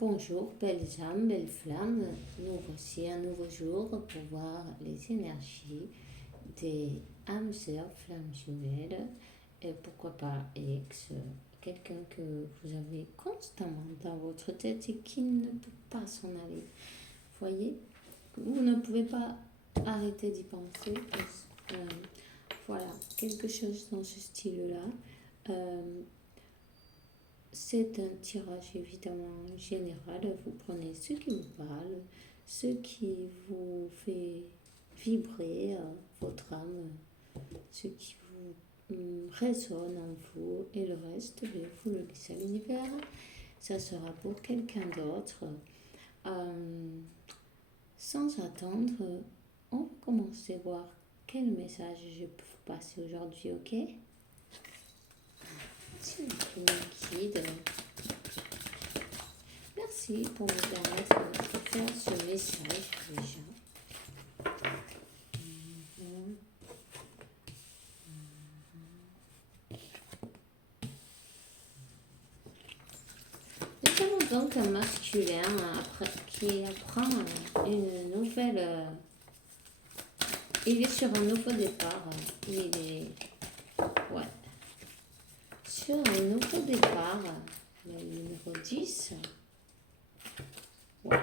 Bonjour, belles âmes, belles flammes. Nous voici un nouveau jour pour voir les énergies des âmes sœurs, flammes jumelles, et pourquoi pas ex, quelqu'un que vous avez constamment dans votre tête et qui ne peut pas s'en aller. Voyez, vous ne pouvez pas arrêter d'y penser. Voilà, quelque chose dans ce style-là. Euh, C'est un tirage évidemment général. Vous prenez ce qui vous parle, ce qui vous fait vibrer votre âme, ce qui vous résonne en vous et le reste, vous le laissez à l'univers. Ça sera pour quelqu'un d'autre. Euh, Sans attendre, on va commencer à voir quel message je peux vous passer aujourd'hui, ok? S'il vous plaît, me guide. Merci pour me permettre de faire ce message déjà. Nous avons donc un masculin qui apprend une nouvelle. Il est sur un nouveau départ. Il est. Ouais. Sur un nouveau départ. Le numéro 10. Ouais.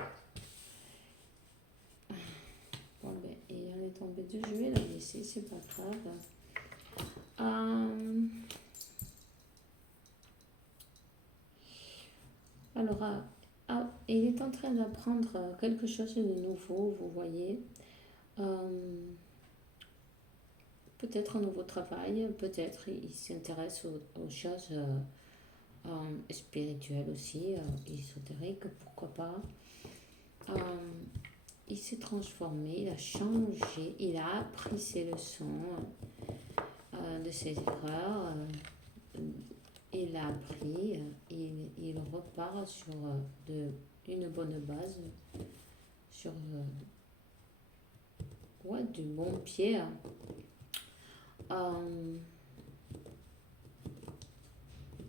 Bon, ben, il en est tombé deux. Je vais la laisser, c'est pas grave. Alors, il est en train d'apprendre quelque chose de nouveau, vous voyez. Peut-être un nouveau travail, peut-être il s'intéresse aux choses spirituelles aussi, ésotériques, pourquoi pas. Il s'est transformé, il a changé, il a appris ses leçons de ses erreurs. Il a appris, il repart sur une bonne base, sur du bon pied.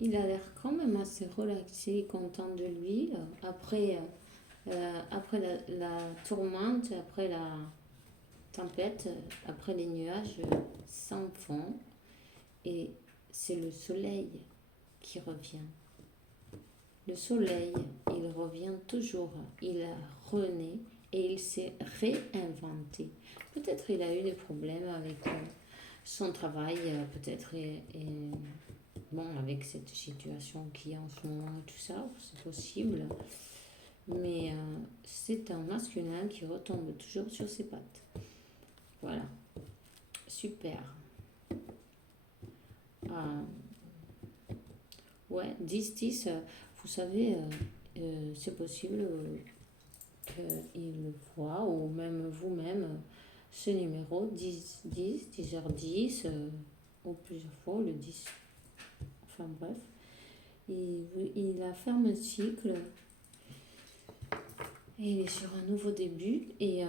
Il a l'air quand même assez relaxé et content de lui après la tourmente, après la tempête, après les nuages sans fond. Et c'est le soleil qui revient. Le soleil, il revient toujours. Il a rené et il s'est réinventé. Peut-être il a eu des problèmes avec son travail, peut-être bon, avec cette situation qui est en ce moment, tout ça, c'est possible. Mais c'est un masculin qui retombe toujours sur ses pattes. Voilà. Super. Ouais, 10-10, vous savez, c'est possible qu'il le voit, ou même vous-même, ce numéro 10-10, 10h10, ou plusieurs fois, le 10. Enfin bref, il a fermé un cycle. Et il est sur un nouveau début et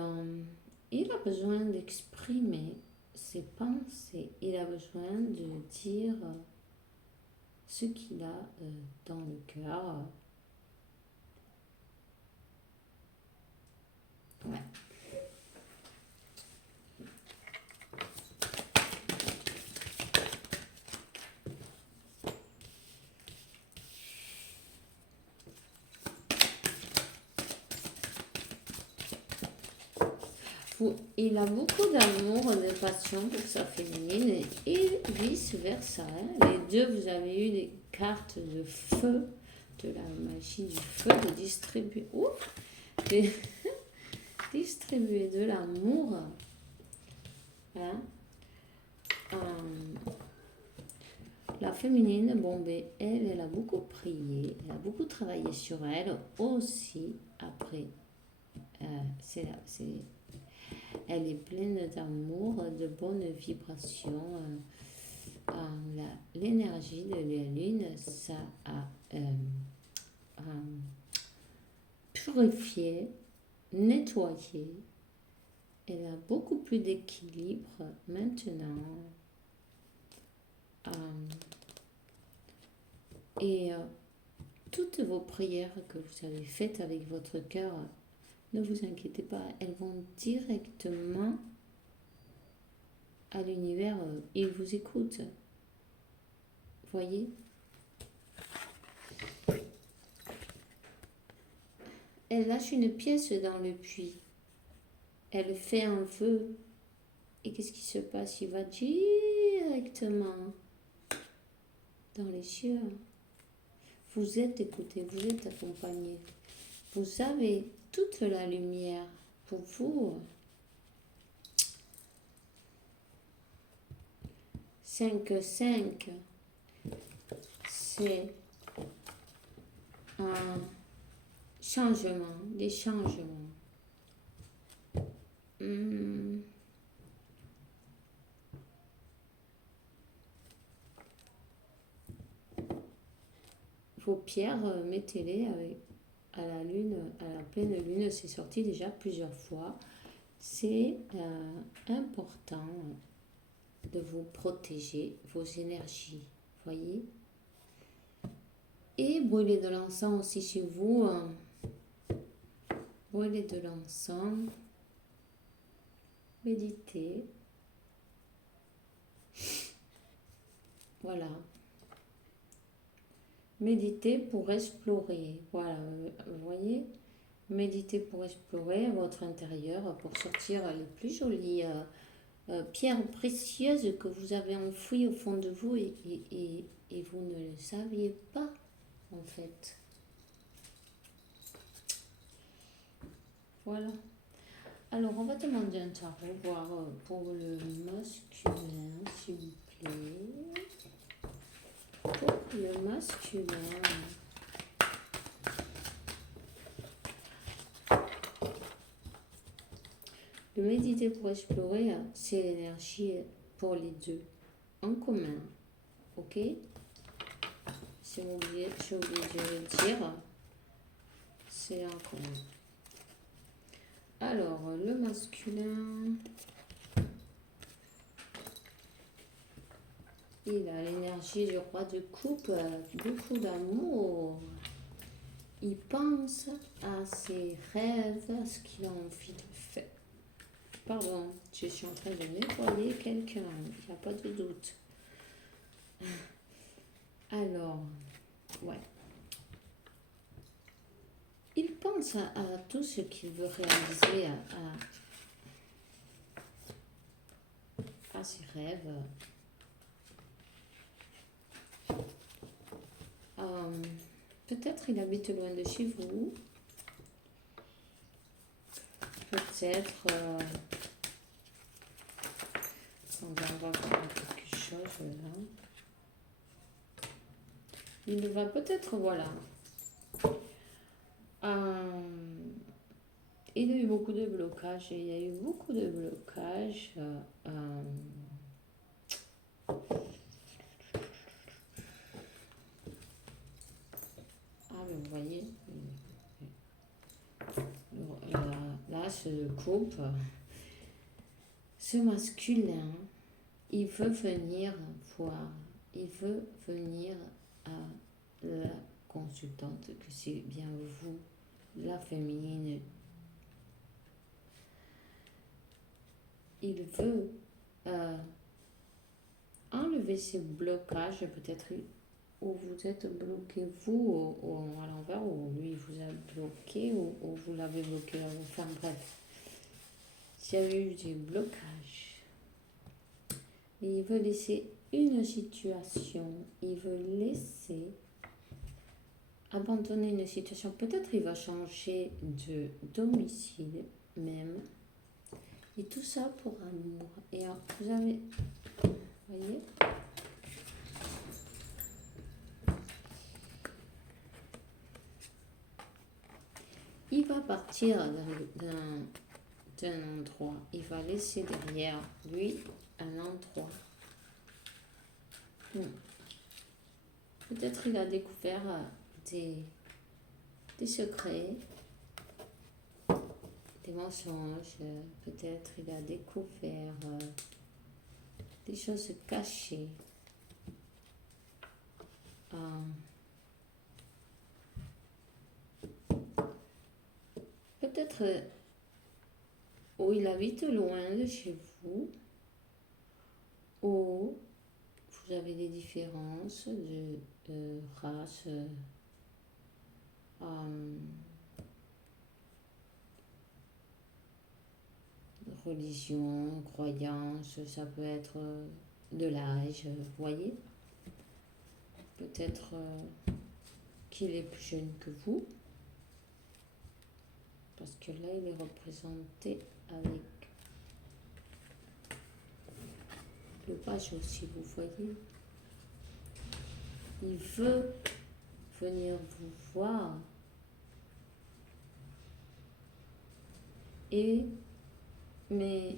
il a besoin d'exprimer ses pensées. Il a besoin de dire ce qu'il a dans le cœur. Ouais. Il a beaucoup d'amour et de passion pour sa féminine et vice-versa. Les deux, vous avez eu des cartes de feu, de la magie du feu, de distribuer, de distribuer de l'amour. Hein? La féminine, bon, ben, elle a beaucoup prié, elle a beaucoup travaillé sur elle aussi après. Elle est pleine d'amour, de bonnes vibrations. L'énergie de la lune, ça a purifié, nettoyé. Elle a beaucoup plus d'équilibre maintenant. Et toutes vos prières que vous avez faites avec votre cœur, ne vous inquiétez pas, elles vont directement à l'univers. Il vous écoute. Voyez? Elle lâche une pièce dans le puits. Elle fait un feu. Et qu'est-ce qui se passe? Il va directement dans les cieux. Vous êtes écouté, vous êtes accompagné. Vous avez toute la lumière pour vous. 5-5, c'est un changement, des changements. Vos pierres, mettez-les à la lune, à la pleine lune. C'est sorti déjà plusieurs fois. C'est important de vous protéger vos énergies, voyez. Et brûlez de l'encens aussi chez vous. Brûlez de l'encens. Méditez. Voilà. Méditez pour explorer. Voilà, vous voyez. Méditez pour explorer votre intérieur, pour sortir les plus jolies pierres précieuses que vous avez enfouies au fond de vous et vous ne le saviez pas, en fait. Voilà. Alors, on va demander un tarot, voir pour le masculin, s'il vous plaît. Pour le masculin. Le méditer pour explorer, c'est l'énergie pour les deux, en commun. Ok? J'ai oublié de le dire. C'est en commun. Alors, le masculin, il a l'énergie du roi de coupe, beaucoup d'amour. Il pense à ses rêves, à ce qu'il a envie de faire. Pardon, je suis en train de nettoyer quelqu'un, il n'y a pas de doute. Alors, ouais. Il pense à tout ce qu'il veut réaliser, à ses rêves. Peut-être il habite loin de chez vous. Peut-être... on va voir quelque chose là. Il va peut-être, voilà. Il y a eu beaucoup de blocages. Il y a eu beaucoup de blocages. Mais vous voyez, là, ce couple, ce masculin, il veut venir voir, il veut venir à la consultante, que c'est bien vous, la féminine. Il veut enlever ces blocages, peut-être où vous êtes bloqué, vous, ou à l'envers, ou lui vous a bloqué, ou vous l'avez bloqué, enfin bref. S'il y a eu des blocages, il veut laisser une situation, il veut laisser abandonner une situation, peut-être il va changer de domicile même, et tout ça pour amour. Et alors, vous avez, vous voyez, il va partir d'un endroit, il va laisser derrière lui un endroit. Peut-être il a découvert des secrets, des mensonges, peut-être il a découvert des choses cachées. peut-être ou il habite loin de chez vous, ou vous avez des différences de race, euh, religion, croyance, ça peut être de l'âge, vous voyez. Peut-être qu'il est plus jeune que vous, parce que là, il est représenté avec le page aussi, vous voyez. Il veut venir vous voir mais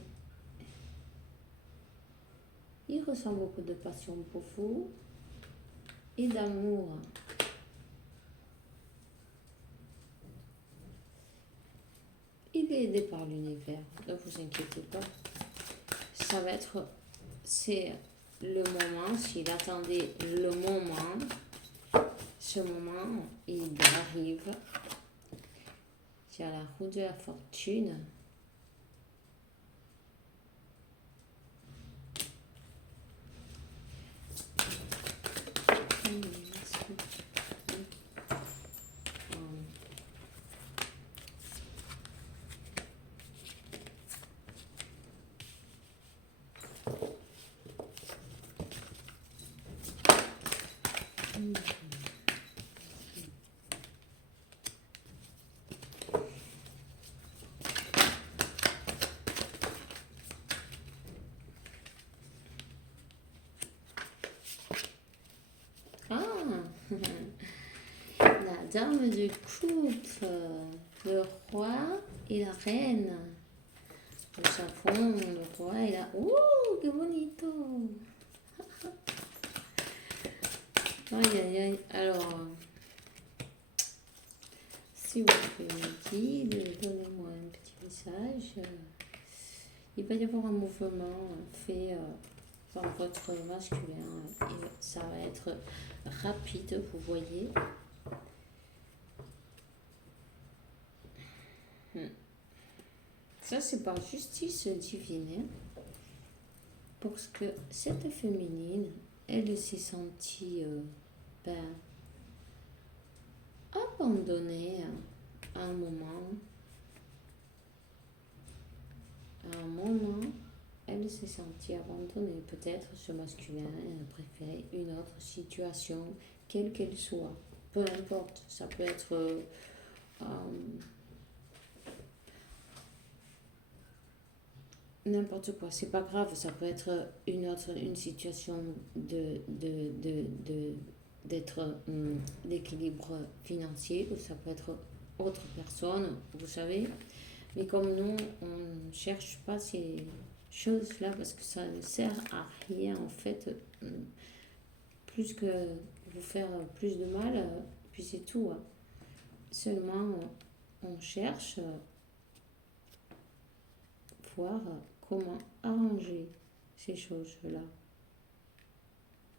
il ressent beaucoup de passion pour vous et d'amour. Il est aidé par l'univers, ne vous inquiétez pas. Ça va être, c'est le moment, s'il attendait le moment, ce moment, il arrive. Il y a la roue de la fortune. La dame de coupe, le roi et la reine. Le savon, le roi et la... ¡Oh, qué bonito! Aïe, aïe, aïe. Alors, si vous pouvez me dire, donnez-moi un petit message. Il va y avoir un mouvement fait par votre masculin. Et ça va être rapide, vous voyez. Ça, c'est par justice divine. Parce que cette féminine, elle s'est sentie abandonnée à un moment. À un moment, elle s'est sentie abandonnée. Peut-être ce masculin préférait une autre situation, quelle qu'elle soit. Peu importe, ça peut être... n'importe quoi, c'est pas grave, ça peut être une situation d'être d'équilibre financier, ou ça peut être autre personne, vous savez. Mais comme nous, on ne cherche pas ces choses-là parce que ça ne sert à rien en fait, plus que vous faire plus de mal, puis c'est tout. Seulement, on cherche voir comment arranger ces choses-là.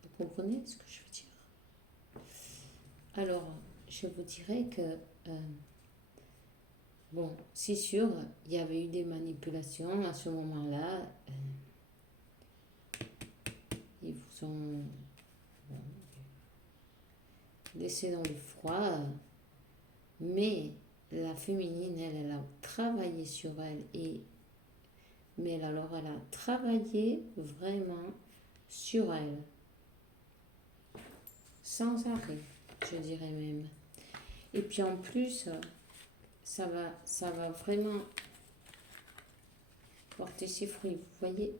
Vous comprenez ce que je veux dire? Alors, je vous dirais que, bon, c'est sûr, il y avait eu des manipulations à ce moment-là. Ils vous ont laissé dans le froid. Mais la féminine, elle a travaillé sur elle mais alors, elle a travaillé vraiment sur elle. Sans arrêt, je dirais même. Et puis en plus, ça va vraiment porter ses fruits, vous voyez.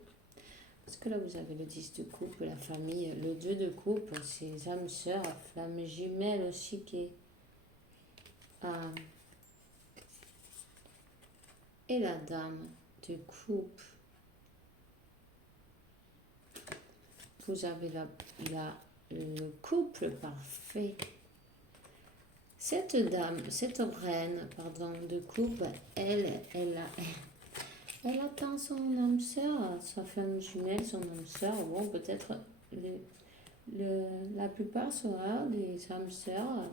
Parce que là, vous avez le 10 de coupe, la famille, le 2 de coupe, ses âmes sœurs, flamme jumelle aussi qui est... et la dame de coupe. Vous avez le couple parfait. Cette dame, cette reine, pardon, de coupe, elle attend son âme sœur, sa femme jumelle, son âme sœur. Bon, peut-être la plupart sera des âmes sœurs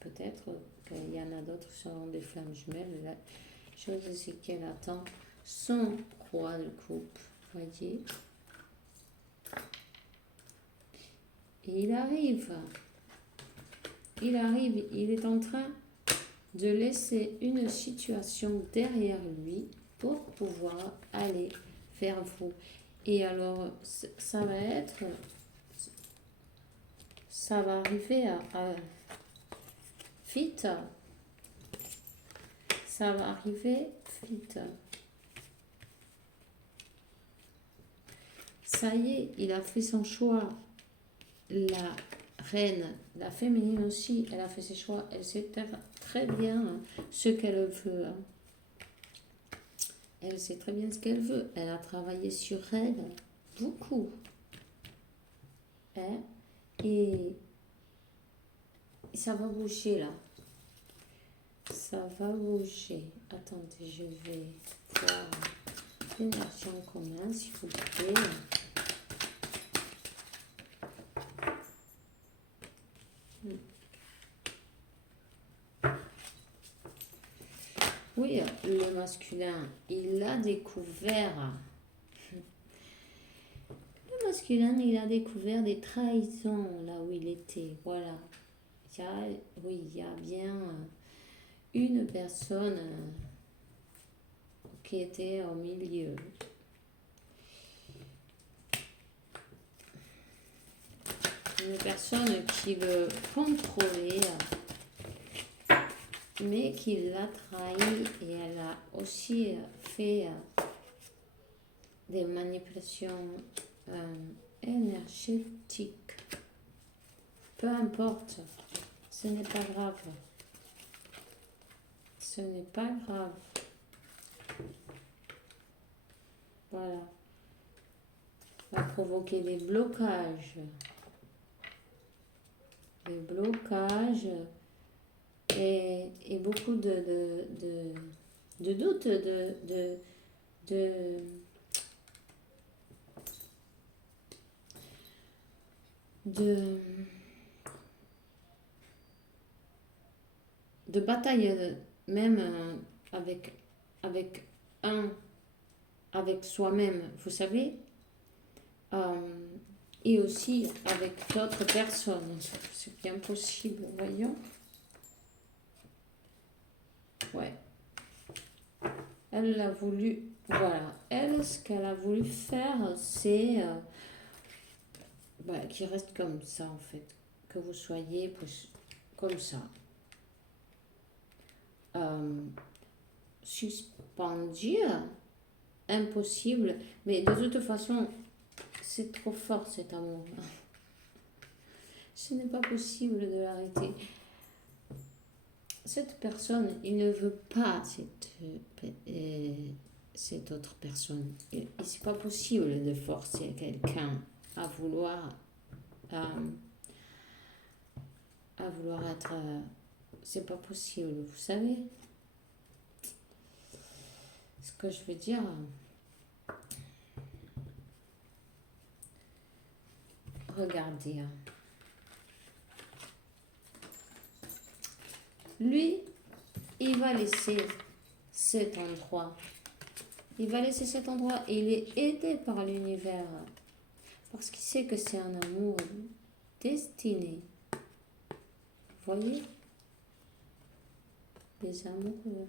peut-être qu'il y en a d'autres qui sont des flammes jumelles. La chose, c'est qu'elle attend son roi de coupe, voyez. Et il arrive, il est en train de laisser une situation derrière lui pour pouvoir aller vers vous. Et alors, ça va arriver à vite. Ça va arriver vite. Ça y est, il a fait son choix. La reine, la féminine aussi, elle a fait ses choix. Elle sait très bien ce qu'elle veut. Elle sait très bien ce qu'elle veut. Elle a travaillé sur elle beaucoup. Hein? Et ça va bouger là. Ça va bouger. Attendez, je vais voir l'énergie en commun, s'il vous plaît. Oui, le masculin, il a découvert. Le masculin, il a découvert des trahisons là où il était. Voilà. Il y a bien une personne qui était au milieu. Une personne qui le contrôlait, mais qui l'a trahi, et elle a aussi fait des manipulations énergétiques. Peu importe, ce n'est pas grave. Ce n'est pas grave. Voilà. Va provoquer des blocages. Des blocages et beaucoup de doutes, de bataille, même avec soi-même, vous savez, et aussi avec d'autres personnes. C'est bien possible, voyons. Ouais. Elle a voulu, voilà. Elle, ce qu'elle a voulu faire, c'est qu'il reste comme ça, en fait. Que vous soyez comme ça. Suspendu, impossible. Mais de toute façon, c'est trop fort cet amour. Ce n'est pas possible de l'arrêter. Cette personne, il ne veut pas cette autre personne. Et c'est pas possible de forcer quelqu'un à vouloir être. C'est pas possible, vous savez. Ce que je veux dire. Regardez. Lui, il va laisser cet endroit. Il va laisser cet endroit et il est aidé par l'univers. Parce qu'il sait que c'est un amour destiné. Vous voyez? Les amoureux.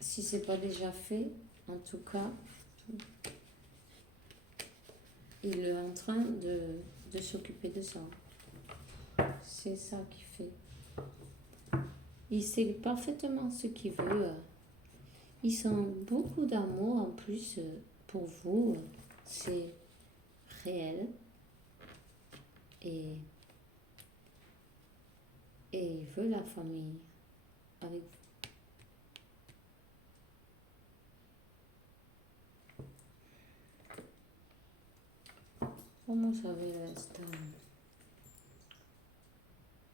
Si c'est pas déjà fait, en tout cas, il est en train de s'occuper de ça. C'est ça qu'il fait. Il sait parfaitement ce qu'il veut. Il sent beaucoup d'amour en plus pour vous. C'est réel. Et il veut la famille avec vous. Comment ça va l'instant?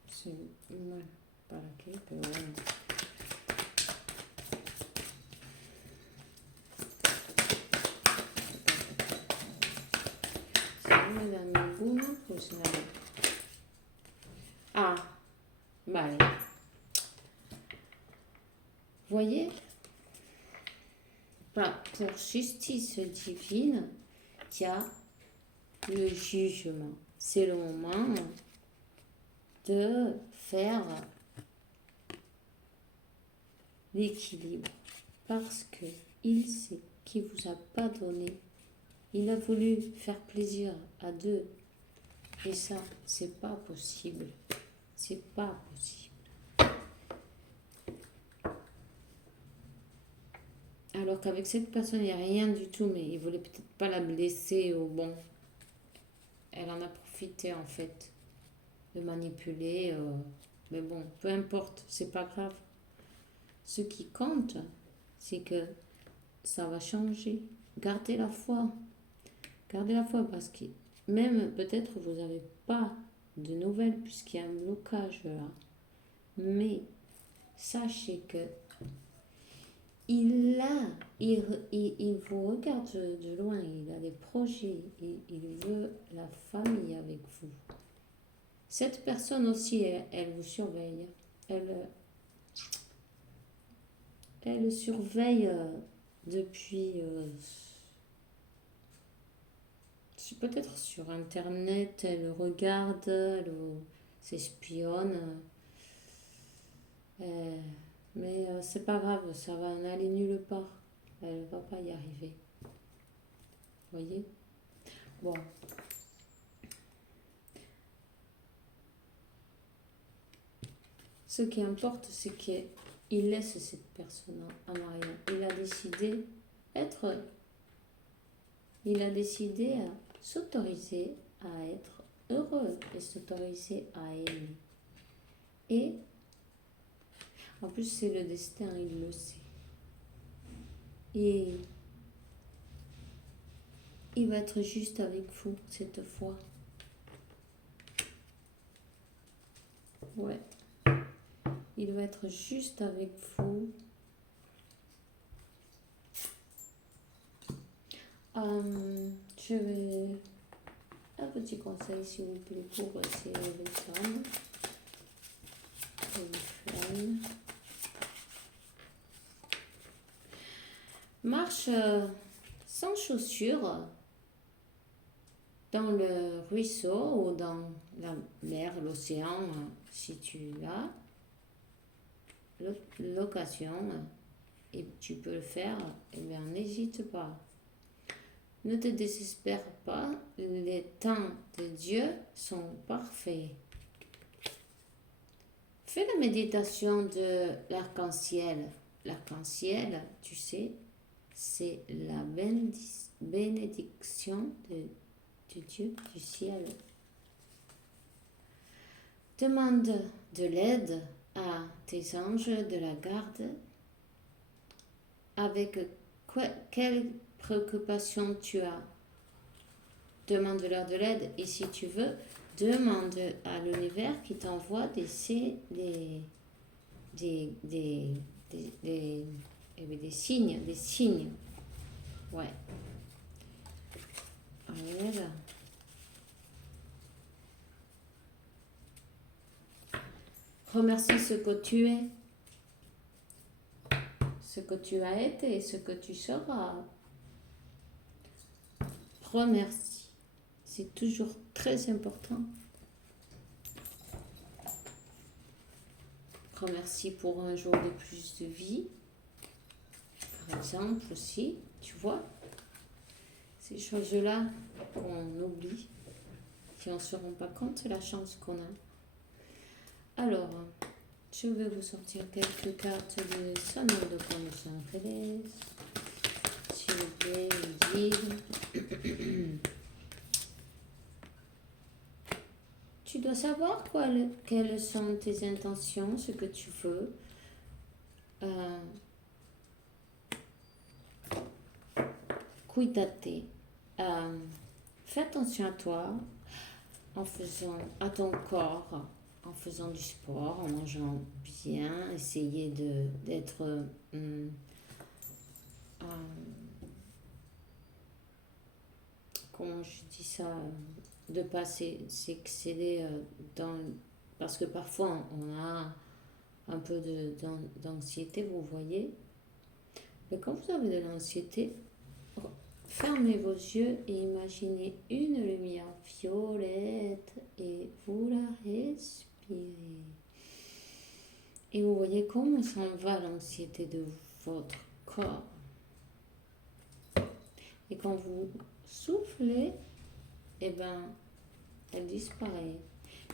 C'est mal paraqué, pero bueno. Si no me da ninguna, pues voyez, pour justice divine, il y a le jugement. C'est le moment de faire l'équilibre. Parce que il sait qu'il ne vous a pas donné. Il a voulu faire plaisir à deux. Et ça, c'est pas possible. C'est pas possible. Alors qu'avec cette personne, il n'y a rien du tout, mais il voulait peut-être pas la blesser ou bon. Elle en a profité en fait de manipuler. Mais bon, peu importe, c'est pas grave. Ce qui compte, c'est que ça va changer. Gardez la foi. Gardez la foi parce que même peut-être vous n'avez pas de nouvelles puisqu'il y a un blocage là. Mais sachez que il vous regarde de loin, il a des projets, il veut la famille avec vous. Cette personne aussi, elle vous surveille. Elle surveille depuis, peut-être sur Internet, elle regarde, elle s'espionne. Mais c'est pas grave, ça va n'aller nulle part. Elle ne va pas y arriver. Voyez? Bon. Ce qui importe, c'est qu'il laisse cette personne en arrière. Il a décidé d'être. Il a décidé à s'autoriser à être heureux et s'autoriser à aimer. Et en plus, c'est le destin, il le sait. Et il va être juste avec vous cette fois. Ouais. Il va être juste avec vous. Je vais... Un petit conseil, s'il vous plaît, pour ces femmes. Marche sans chaussures dans le ruisseau ou dans la mer, l'océan, si tu as l'occasion et tu peux le faire, eh bien n'hésite pas. Ne te désespère pas, les temps de Dieu sont parfaits. Fais la méditation de l'arc-en-ciel. L'arc-en-ciel, tu sais, c'est la bénédiction de Dieu du ciel. Demande de l'aide à tes anges de la garde. Avec quelle préoccupation tu as? Demande-leur de l'aide et si tu veux, demande à l'univers qui t'envoie des signes, Ouais. Voilà. Remercie ce que tu es, ce que tu as été et ce que tu seras. Remercie. C'est toujours très important. Remercie pour un jour de plus de vie. Par exemple aussi, tu vois, ces choses-là qu'on oublie, qui on ne se rend pas compte, c'est la chance qu'on a. Alors, je vais vous sortir quelques cartes de sonnerie de Los Angeles. S'il vous plaît, guide. Tu dois savoir quelles sont tes intentions, ce que tu veux. Cuidate. Fais attention à toi, à ton corps, en faisant du sport, en mangeant bien, essayer d'être comment je dis ça, de pas s'excéder parce que parfois on a un peu d'anxiété, vous voyez. Mais quand vous avez de l'anxiété, fermez vos yeux et imaginez une lumière violette et vous la respirez. Et vous voyez comment s'en va l'anxiété de votre corps. Et quand vous soufflez, eh ben, elle disparaît.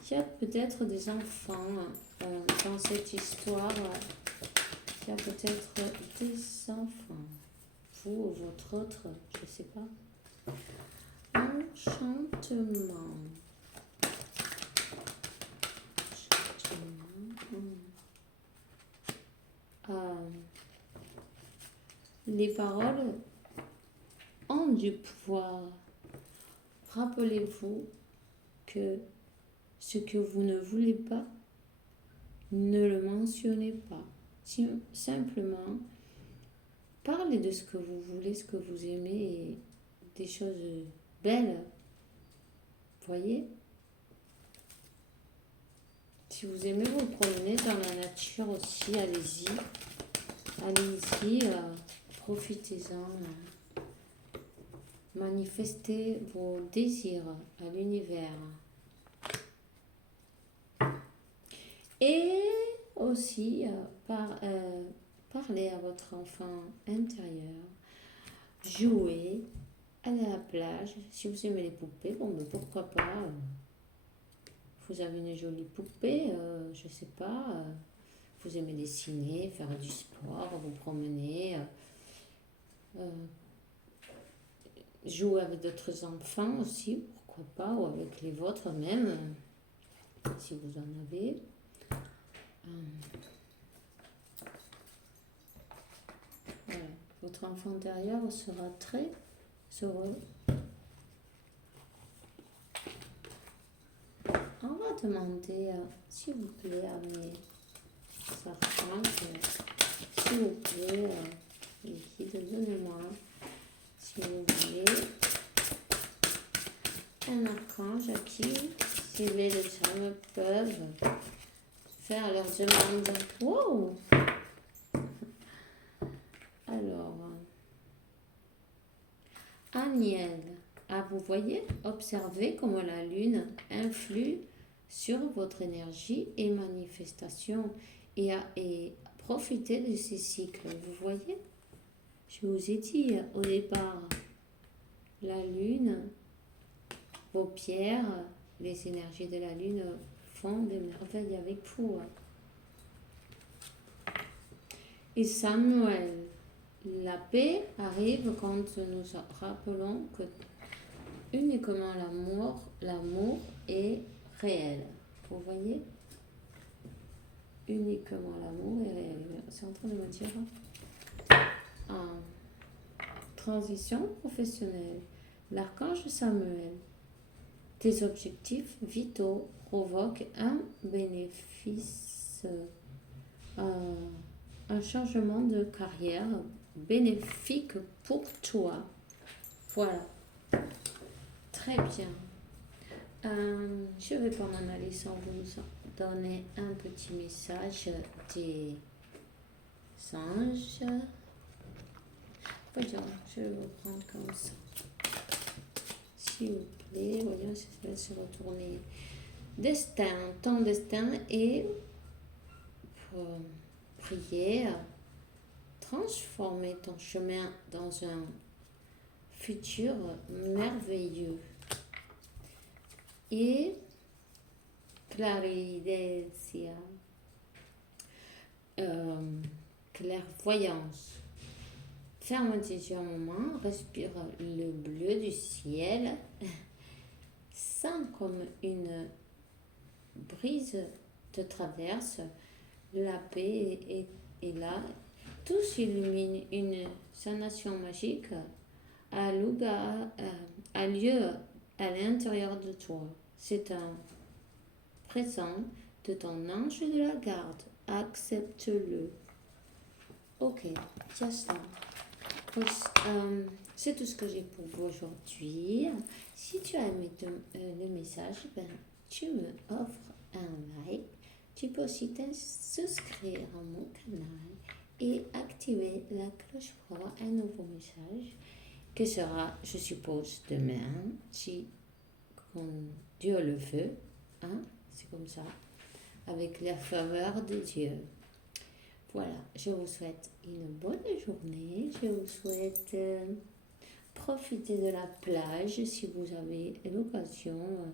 Il y a peut-être des enfants dans cette histoire. Il y a peut-être des enfants. Vous ou votre autre, je ne sais pas. Enchantement. Les paroles ont du pouvoir. Rappelez-vous que ce que vous ne voulez pas, ne le mentionnez pas. Simplement, parlez de ce que vous voulez, ce que vous aimez et des choses belles. Voyez? Si vous aimez vous promener dans la nature aussi, allez-y. Allez-y, profitez-en. Manifestez vos désirs à l'univers. Et aussi, parlez à votre enfant intérieur. Jouez, allez à la plage. Si vous aimez les poupées, bon, mais pourquoi pas. Vous avez une jolie poupée, je sais pas. Vous aimez dessiner, faire du sport, vous promener. Jouer avec d'autres enfants aussi, pourquoi pas, ou avec les vôtres même, si vous en avez. Voilà. Votre enfant intérieur sera très heureux. On va demander, s'il vous plaît, à mes archanges, s'il vous plaît, les guides, donnez-moi, si vous voulez, un archange à qui, si les hommes peuvent faire leurs demandes. Wow! Alors, Aniel, vous voyez, observez comment la lune influe sur votre énergie et manifestation et profitez de ces cycles. Vous voyez, je vous ai dit au départ, la lune, vos pierres, les énergies de la lune font des merveilles avec vous. Et Samuel, la paix arrive quand nous rappelons que uniquement l'amour est réel. Vous voyez? Uniquement l'amour est réel. C'est en train de me dire. Transition professionnelle. L'archange Samuel. Tes objectifs vitaux provoquent un bénéfice, un changement de carrière bénéfique pour toi. Voilà. Très bien. Je vais pas m'en aller sans vous donner un petit message des anges. Voyons, je vais vous prendre comme ça. S'il vous plaît, voyons si ça va se retourner. Destin, ton destin est pour prier, transformer ton chemin dans un futur merveilleux. Et claridecia, clairvoyance. Ferme tes yeux un moment, respire le bleu du ciel, sens comme une brise te traverse, la paix est là, tout s'illumine, une sensation magique a lieu à l'intérieur de toi. C'est un présent de ton ange de la garde, accepte-le. Ok, just ça. C'est tout ce que j'ai pour vous aujourd'hui. Si tu as aimé le message, tu me offres un like, tu peux aussi souscrire à mon canal et activer la cloche pour avoir un nouveau message qui sera, je suppose, demain, si quand Dieu le veut, hein, c'est comme ça, avec la faveur de Dieu. Voilà, je vous souhaite une bonne journée, je vous souhaite profiter de la plage si vous avez l'occasion.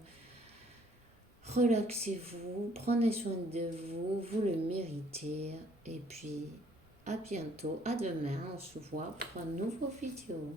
Relaxez-vous, prenez soin de vous, vous le méritez. Et puis, à bientôt, à demain, on se voit pour une nouvelle vidéo.